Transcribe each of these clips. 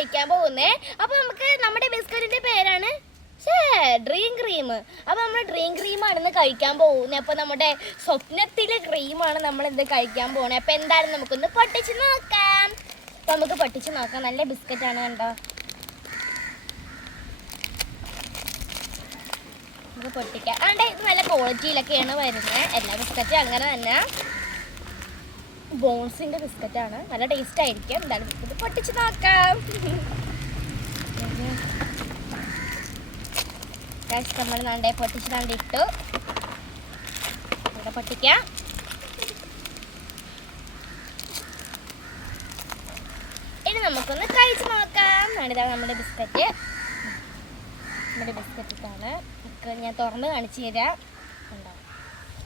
കഴിക്കാൻ പോകുന്നേ. അപ്പൊ നമുക്ക് നമ്മുടെ ബിസ്ക്കറ്റിന്റെ പേരാണ് ഡ്രീം ക്രീം. അപ്പൊ നമ്മൾ ഡ്രീം ക്രീം ആണെന്ന് കഴിക്കാൻ പോകുന്നത്. അപ്പൊ നമ്മുടെ സ്വപ്നത്തിലെ ക്രീമാണ് നമ്മൾ ഇത് കഴിക്കാൻ പോകുന്നത്. അപ്പൊ എന്തായാലും നമുക്കൊന്ന് പൊട്ടിച്ച് നോക്കാം. അപ്പൊ നമുക്ക് പൊട്ടിച്ച് നോക്കാം. നല്ല ബിസ്ക്കറ്റ് ആണ്, കണ്ടോ. നമുക്ക് പൊട്ടിക്കാം. ആണ്ടെ ഇത് നല്ല ക്വാളിറ്റിയിലൊക്കെയാണ് വരുന്നത്. എല്ലാ ബിസ്ക്കറ്റും അങ്ങനെ തന്നെ. ബോൺസിന്റെ ബിസ്ക്കറ്റാണ്, നല്ല ടേസ്റ്റ് ആയിരിക്കും. എന്തായാലും ഇത് പൊട്ടിച്ച് നോക്കാം. നമ്മൾ നണ്ടേ പൊട്ടിച്ച് കണ്ടിട്ടു. ഇവിടെ പൊട്ടിക്കാം. ഇനി നമുക്കൊന്ന് കഴിച്ച് നോക്കാം. ഇതാണ് നമ്മുടെ ബിസ്ക്കറ്റ്. നമ്മുടെ ബിസ്ക്കറ്റ് ഇതാണ്. ഞാൻ തുറന്ന് കാണിച്ചു തരാം. ഉണ്ടാവും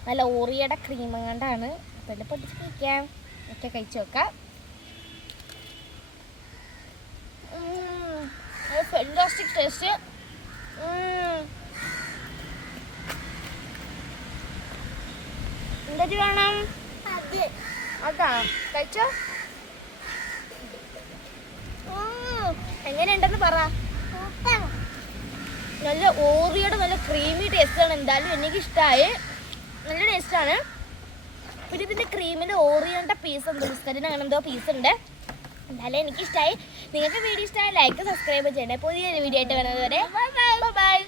നല്ല ഓറിയയുടെ ക്രീം കണ്ടാണ്. അപ്പോൾ ഇത് പൊട്ടിച്ച് കഴിക്കാം. ഒക്കെ കഴിച്ച് നോക്കാം. Fantastic taste. എന്തൊക്കെ വേണം? അതാ കഴിച്ചോ. എങ്ങനെയുണ്ടെന്ന് പറ. നല്ല ഓറിയുടെ നല്ല ക്രീമി ടേസ്റ്റാണ്. എന്തായാലും എനിക്ക് ഇഷ്ടമായി. നല്ല ടേസ്റ്റാണ്. പിന്നെ ഇതിൻ്റെ ക്രീമിൻ്റെ ഓറിയോൻ്റെ പീസ് എന്തോ ബിസ്ക്കറ്റിന് അങ്ങനെ എന്തോ പീസ് ഉണ്ട്. എന്തായാലും എനിക്കിഷ്ടമായി. നിങ്ങൾക്ക് വീഡിയോ ഇഷ്ടമായി ലൈക്ക് സബ്സ്ക്രൈബ് ചെയ്യണേ. പുതിയൊരു വീഡിയോ ആയിട്ട് വരുന്നത് വരെ ബൈ ബൈ.